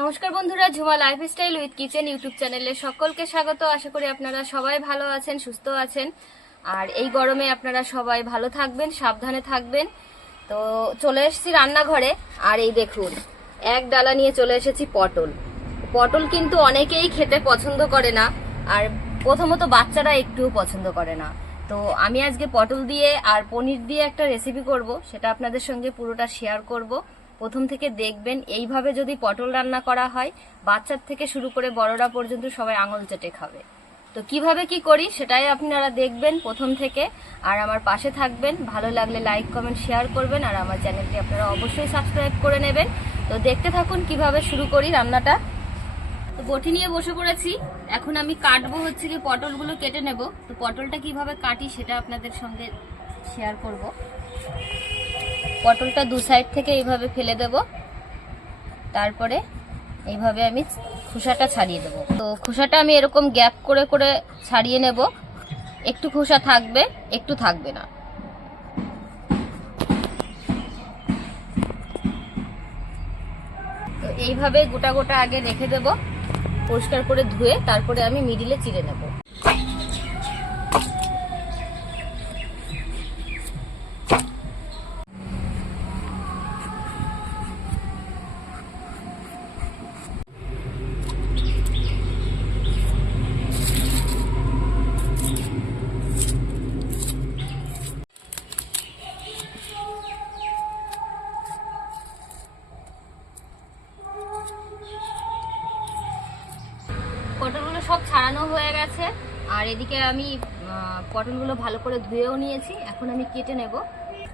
নমস্কার বন্ধুরা, Jhuma lifestyle with kitchen YouTube চ্যানেলে সকলকে স্বাগত। আশা করি আপনারা সবাই ভালো আছেন, সুস্থ আছেন। আর এই গরমে আপনারা সবাই ভালো থাকবেন, সাবধানে থাকবেন। তো চলে এসেছি রান্নাঘরে। আর এই দেখুন, এক ডালা নিয়ে চলে এসেছি পটল। পটল কিন্তু অনেকেই খেতে পছন্দ করে না, আর প্রথমত বাচ্চারা একটুও পছন্দ করে না। তো আমি আজকে পটল দিয়ে আর পনির দিয়ে একটা রেসিপি করব, সেটা আপনাদের সঙ্গে পুরোটা শেয়ার করব। প্রথম থেকে দেখবেন এইভাবে যদি পটল রান্না করা হয়, বাচ্চার থেকে শুরু করে বড়রা পর্যন্ত সবাই আঙুল চেটে খাবে। তো কীভাবে কি করি সেটাই আপনারা দেখবেন প্রথম থেকে। আর আমার পাশে থাকবেন, ভালো লাগলে লাইক কমেন্ট শেয়ার করবেন, আর আমার চ্যানেলটি আপনারা অবশ্যই সাবস্ক্রাইব করে নেবেন। তো দেখতে থাকুন কীভাবে শুরু করি রান্নাটা। তো বটি নিয়ে বসে পড়েছি। এখন আমি কাটবো হচ্ছে কি পটলগুলো কেটে নেব। তো পটলটা কীভাবে কাটি সেটা আপনাদের সঙ্গে শেয়ার করব। পটলটা দু সাইড থেকে এইভাবে ফেলে দেব। তারপরে এইভাবে আমি খোসাটা ছাড়িয়ে দেব। তো খোসাটা আমি এরকম গ্যাপ করে করে ছাড়িয়ে নেব। একটু খোসা থাকবে, একটু থাকবে না। এইভাবে গোটা গোটা আগে রেখে দেব, পরিষ্কার করে ধুয়ে, তারপরে আমি মিডিলে চিড়ে নেব। এদিকে আমি পটলগুলো ভালো করে ধুয়েও নিয়েছি। এখন আমি কেটে নেব।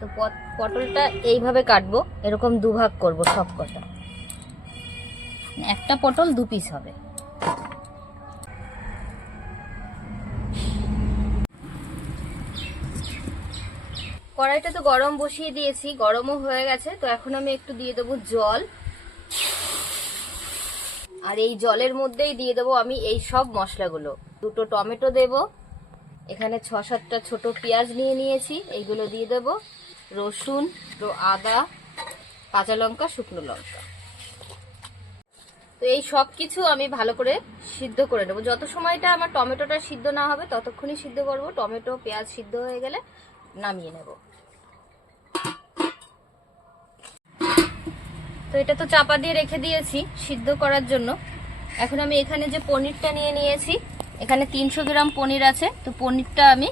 তো পট- পটলটা এইভাবে কাটবো। এরকম দুভাগ করব সব কটা। একটা পটল দু পিস হবে। কড়াইটা তো গরম বসিয়ে দিয়েছি। গরমও হয়ে গেছে। তো এখন আমি একটু দিয়ে দেবো জল। আর এই জলের মধ্যেই দিয়ে দেবো আমি এই সব মশলাগুলো। দুটো টমেটো দেব। এখানে ছ, সাতটা ছোট পেঁয়াজ নিয়ে নিয়েছি, এইগুলো দিয়ে দেব। রসুন তো আদা, কাঁচা লঙ্কা, শুকনো লঙ্কা। তো এই সব কিছু আমি ভালো করে সিদ্ধ করে নেব। যত সময়টা আমার টমেটোটা সিদ্ধ না হবে, ততক্ষণই সিদ্ধ করব। টমেটো, পেঁয়াজ সিদ্ধ হয়ে গেলে নামিয়ে নেব। তো এটা তো চাপা দিয়ে রেখে দিয়েছি সিদ্ধ করার জন্য। এখন আমি এখানে যে পনিরটা নিয়ে নিয়েছি এখানে তিনশো গ্রাম পনির আছে, তো পনিরটা আমি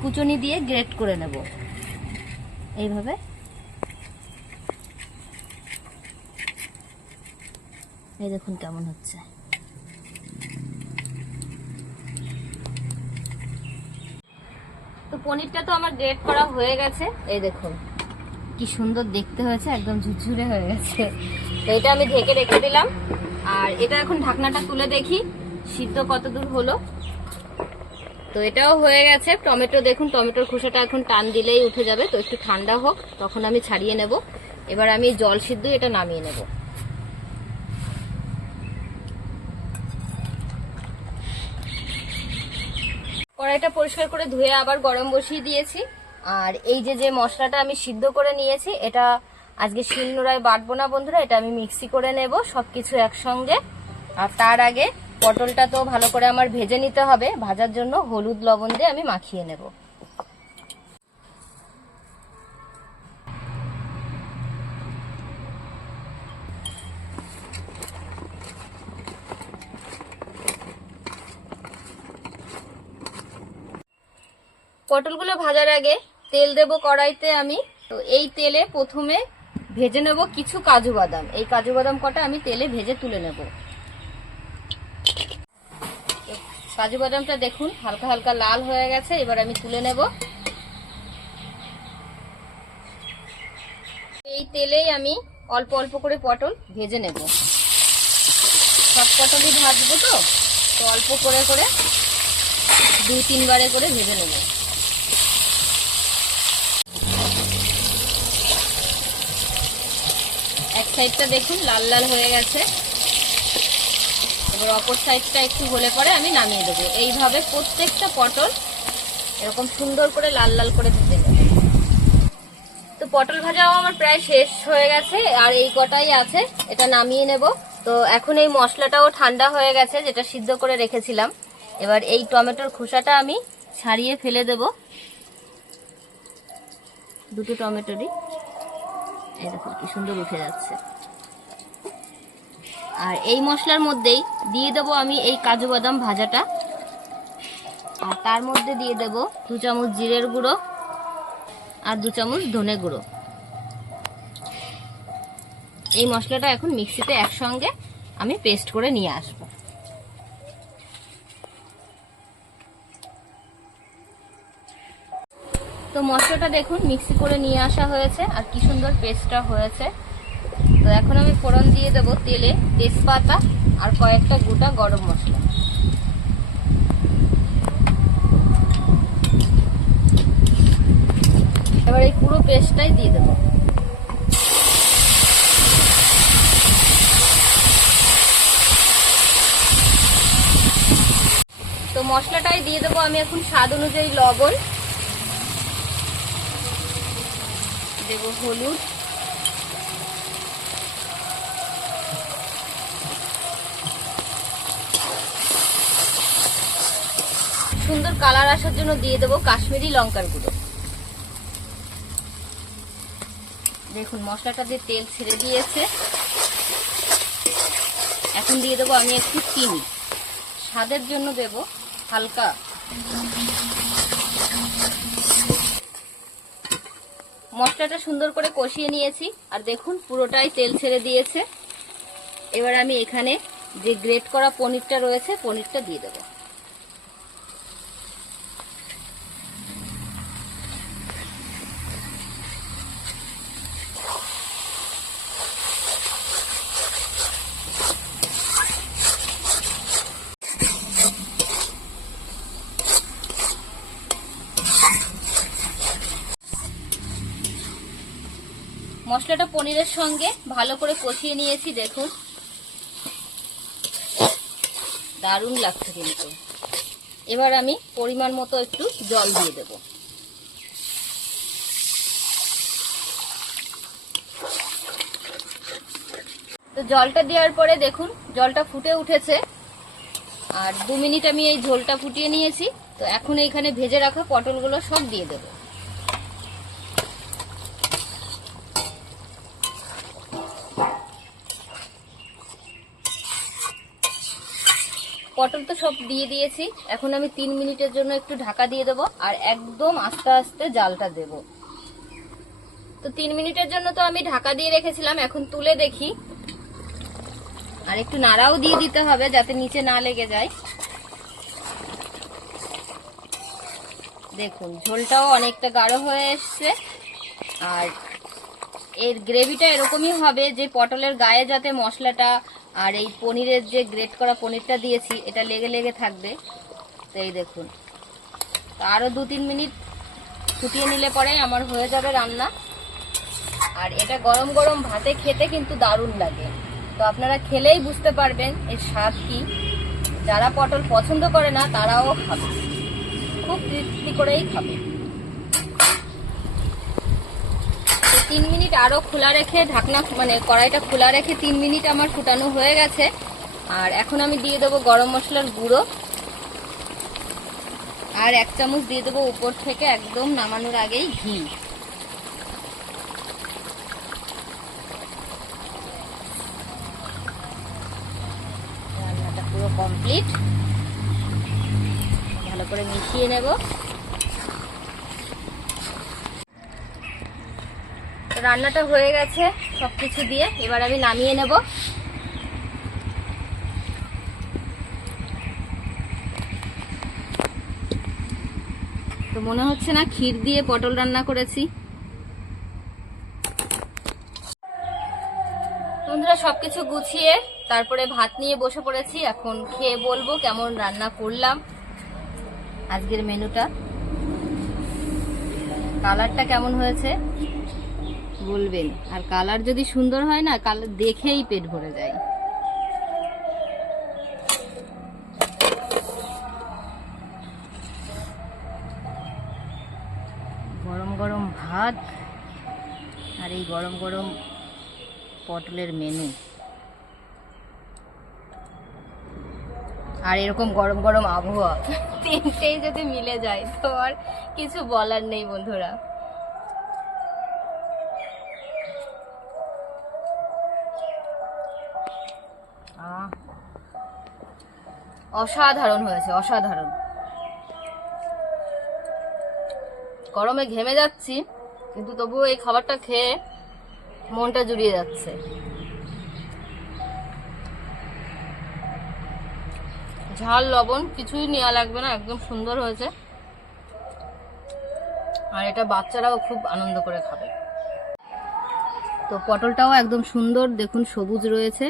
কুচুনি দিয়ে গ্রেট করে নেব। এইভাবে। এই দেখুন কেমন হচ্ছে। তো পনিরটা তো আমার গ্রেট করা হয়ে গেছে। এই দেখুন, কি সুন্দর দেখতে হয়েছে, একদম ঝুরঝুরে হয়ে গেছে। তো এটা আমি ঢেকে রেখে দিলাম। আর এটা এখন ঢাকনাটা তুলে দেখি। সিদ্ধ কত দূর হলো? তো এটাও হয়ে গেছে। টমেটো দেখুন, টমেটোর খোসাটা এখন টান দিলেই উঠে যাবে। তো একটু ঠান্ডা হোক, তখন আমি ছাড়িয়ে নেব। এবার আমি জল সিদ্ধ এটা নামিয়ে নেব। কড়াইটা পরিষ্কার করে ধুয়ে আবার গরম বসিয়ে দিয়েছি। আর এই যে যে মশলাটা আমি সিদ্ধ করে নিয়েছি, এটা আজকে শিলনোড়ায় বাটবো না বন্ধুরা, এটা আমি মিক্সি করে নেব, সবকিছু একসঙ্গে। আর তার আগে পটলটা তো ভালো করে আমার ভেজে নিতে হবে। ভাজার জন্য হলুদ লবণ দিয়ে আমি মাখিয়ে নেব। পটলগুলো ভাজার আগে তেল দেব কড়াইতে আমি। তো এই তেলে প্রথমে ভেজে নেব কিছু কাজু বাদাম। এই কাজু বাদাম কটা আমি তেলে ভেজে তুলে নেব তো কাজু বাদামটা দেখুন, হালকা হালকা লাল হয়ে গেছে, এবার আমি তুলে নেব। এই তেলেই আমি অল্প অল্প করে পটল ভেজে নেব। সব পটলই ভাজবো তো তো অল্প করে করে দুই তিনবারে করে ভেজে নেব। এক সাইডটা দেখুন লাল লাল হয়ে গেছে। এবার অপর সাইডটা একটু হলে পরে আমি নামিয়ে দেবো। এইভাবে প্রত্যেকটা পটল এরকম সুন্দর করে লাল লাল করে নেব। তো পটল ভাজাও আমার প্রায় শেষ হয়ে গেছে, আর এই কটাই আছে, এটা নামিয়ে নেব। তো এখন এই মশলাটাও ঠান্ডা হয়ে গেছে, যেটা সিদ্ধ করে রেখেছিলাম। এবার এই টমেটোর খোসাটা আমি ছাড়িয়ে ফেলে দেব। দুটো টমেটোরই। দেখুন, কি সুন্দর উঠে যাচ্ছে। আর এই মশলার মধ্যেই দিয়ে দেবো আমি এই কাজু বাদাম ভাজাটা। আর তার মধ্যে দিয়ে দেব দু চামচ জিরের গুঁড়ো আর দু চামচ ধনে গুঁড়ো। এই মশলাটা এখন মিক্সিতে একসঙ্গে আমি পেস্ট করে নিয়ে আসব। তো মশলাটা দেখুন মিক্সি করে নিয়ে আসা হয়েছে আর কি সুন্দর পেস্টটা হয়েছে। এখন আমি ফোড়ন দিয়ে দেব তেলে তেজপাতা আর কয়েকটা গোটা গরম মশলা। এবার এই পুরো পেস্টটাই দিয়ে দেবো। তো মশলাটাই দিয়ে দেবো আমি এখন স্বাদ অনুযায়ী লবণ। দেবো হলুদ। সুন্দর কালার আসার জন্য দিয়ে দেবো কাশ্মীরি লঙ্কার গুঁড়ো। দেখুন, মশলাটা দিয়ে তেল ছেড়ে দিয়েছে। এখন দিয়ে দেবো আমি একটু চিনি। স্বাদের জন্য দেব হালকা। মশলাটা সুন্দর করে কষিয়ে নিয়েছি। আর দেখুন, পুরোটাই তেল ছেড়ে দিয়েছে। এবার আমি এখানে যে গ্রেট করা পনিরটা রয়েছে, পনিরটা দিয়ে দেবো। মশলাটা পনিরের সঙ্গে ভালো করে কষিয়ে নিয়েছি, দেখুন। দারুণ লাগছে কিন্তু। এবার আমি পরিমাণ মতো একটু জল দিয়ে দেব। তো জলটা দেওয়ার পরে দেখুন, জলটা ফুটে উঠেছে। আর দু মিনিট আমি এই ঝোলটা ফুটিয়ে নিয়েছি। তো এখন এইখানে ভেজে রাখা পটলগুলো সব দিয়ে দেবো। পটল তো সব দিয়ে দিয়েছি। এখন আমি তিন মিনিটের জন্য একটু ঢাকা দিয়ে দেবো আর একদম আস্তে আস্তে জালটা দেব। তো তিন মিনিটের জন্য তো আমি ঢাকা দিয়ে রেখেছিলাম, এখন তুলে দেখি। আর একটু নাড়াও দিয়ে দিতে হবে যাতে নিচে না লেগে যায়। দেখুন, ঝোলটাও অনেকটা গাঢ় হয়ে এসছে। আর এর গ্রেভিটা এরকমই হবে যে পটলের গায়ে যাতে মশলাটা আর এই পনিরের যে গ্রেট করা পনিরটা দিয়েছি, এটা লেগে লেগে থাকবে। এই দেখুন। তো আরও দু তিন মিনিট ফুটিয়ে নিলে পরে আমার হয়ে যাবে রান্না। আর এটা গরম গরম ভাতে খেতে কিন্তু দারুণ লাগে। তো আপনারা খেলেই বুঝতে পারবেন এর স্বাদ কি। যারা পটল পছন্দ করে না, তারাও খাবে। খুব তৃপ্তি করেই খাবে। তিন মিনিট আরও খোলা রেখে, ঢাকনা মানে কড়াইটা খোলা রেখে তিন মিনিট আমার ফুটানো হয়ে গেছে। আর এখন আমি দিয়ে দেবো গরম মশলার গুঁড়ো। আর এক চামচ দিয়ে দেবো উপর থেকে একদম নামানোর আগেই ঘি। রান্নাটা পুরো কমপ্লিট ভালো করে মিশিয়ে নেব। রান্নাটা হয়ে গেছে সব কিছু দিয়ে। এবার আমি নামিয়ে নেব। তো মনে হচ্ছে না ক্ষীর দিয়ে পটল রান্না করেছি। বন্ধুরা, সবকিছু গুছিয়ে তারপরে ভাত নিয়ে বসে পড়েছি। এখন খেয়ে বলব কেমন রান্না করলাম। আজকের মেনুটা। কালারটা কেমন হয়েছে? বলবেন। আর কালার যদি সুন্দর হয় না কালার দেখেই পেট ভরে যায়। গরম গরম ভাত আর এই গরম গরম পটলের মেনু আর এরকম গরম গরম আবহাওয়া। তিনটেই যদি মিলে যায়, তো আর কিছু বলার নেই বন্ধুরা। অসাধারণ হয়েছে, অসাধারণ। গরমে ঘেমে যাচ্ছি, কিন্তু তবুও এই খাবারটা খেয়ে মনটা জুড়িয়ে যাচ্ছে। ঝাল, লবণ কিছুই নেওয়া লাগবে না, একদম সুন্দর হয়েছে। আর এটা বাচ্চারাও খুব আনন্দ করে খাবে। তো পটলটাও একদম সুন্দর, দেখুন সবুজ রয়েছে,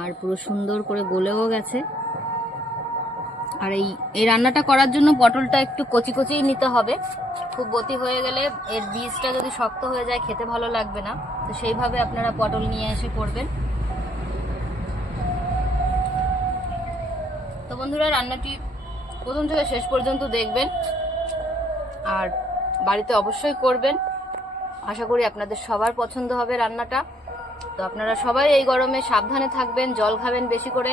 আর পুরো সুন্দর করে গলেও গেছে। আর এই এই রান্নাটা করার জন্য পটলটা একটু কচি কচিই নিতে হবে। খুব বতি হয়ে গেলে এর বীজটা যদি শক্ত হয়ে যায়, খেতে ভালো লাগবে না। তো সেইভাবে আপনারা পটল নিয়ে এসে করবেন। তো বন্ধুরা, রান্নাটি প্রথম থেকে শেষ পর্যন্ত দেখবেন। আর বাড়িতে অবশ্যই করবেন। আশা করি আপনাদের সবার পছন্দ হবে রান্নাটা। তো আপনারা সবাই এই গরমে সাবধানে থাকবেন, জল খাবেন বেশি করে।